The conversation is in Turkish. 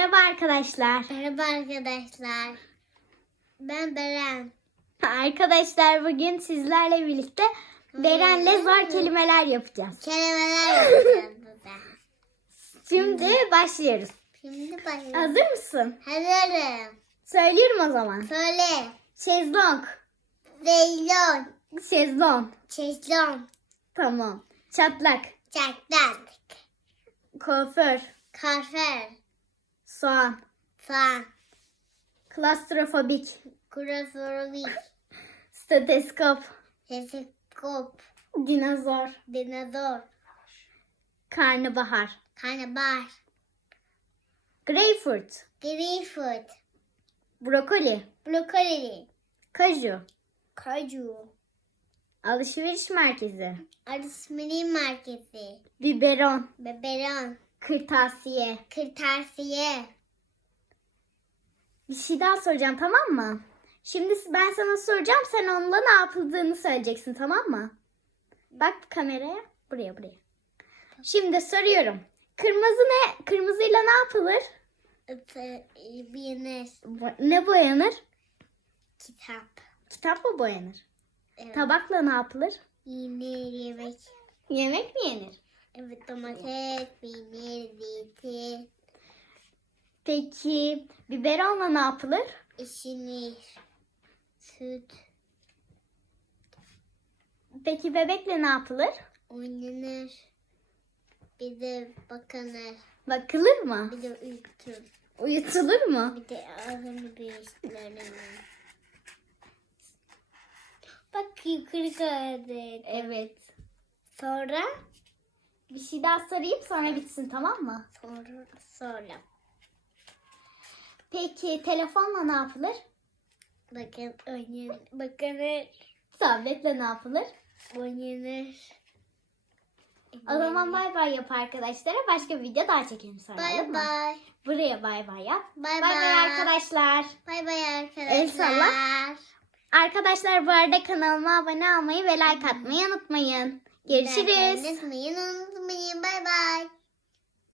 Merhaba arkadaşlar. Merhaba arkadaşlar. Ben Beren. Arkadaşlar bugün sizlerle birlikte Beren'le zor kelimeler yapacağız. Kelimeler yapacağız burada. Şimdi başlıyoruz. Şimdi başlayalım. Hazır mısın? Hazırım. Söylüyorum o zaman. Söyle. Şezlong. Zeylon. Şezlong. Çeşlon. Tamam. Çatlak. Çatlak. Kuaför. Kafer. Soğan. Fan. Klastrofobik. Kurofobik. Steteskop. Teleskop. Dinozor. Dinozor. Karnabahar. Karnabahar. Greyfurt. Greyfurt. Brokoli. Brokoli. Kaju. Kaju. Alışveriş merkezi. Arısmini marketi. Biberon. Beberon. Kırtasiye. Kırtasiye. Bir şey daha soracağım tamam mı? Şimdi ben sana soracağım sen onunla ne yapıldığını söyleyeceksin tamam mı? Bak kameraya. Buraya buraya. Şimdi soruyorum. Kırmızı ne? Kırmızıyla ne yapılır? Bilinir. Bo- Ne boyanır? Kitap. Kitap mı boyanır? Evet. Tabakla ne yapılır? Yenir yemek. Yemek mi yenir? Evet domates, peynir, zeytin, Peki biberonla ne yapılır? işinir, süt, Peki bebekle ne yapılır? oynanır. Bir de bakınır. Bakılır mı? Bir de uyutur. Uyutulur mu? Bir de ağzını büyütülür. Bak yukarı kadar. Evet. Sonra? Bir şey daha sorayım sonra bitsin tamam mı? Sonra. Sonra. Peki telefonla ne yapılır? Bakın oynanır. Bakınır. Tabletle ne yapılır? Oynanır. O zaman bay bay yap arkadaşlara. Başka bir video daha çekelim sonra. olur Bay mu? bay. Buraya bay bay yap. Bay Bay bay bay. arkadaşlar. Bay bay arkadaşlar. Salla. Arkadaşlar bu arada kanalıma abone olmayı ve like atmayı unutmayın. Görüşürüz. Unutmayın unutmayın. Bay bay.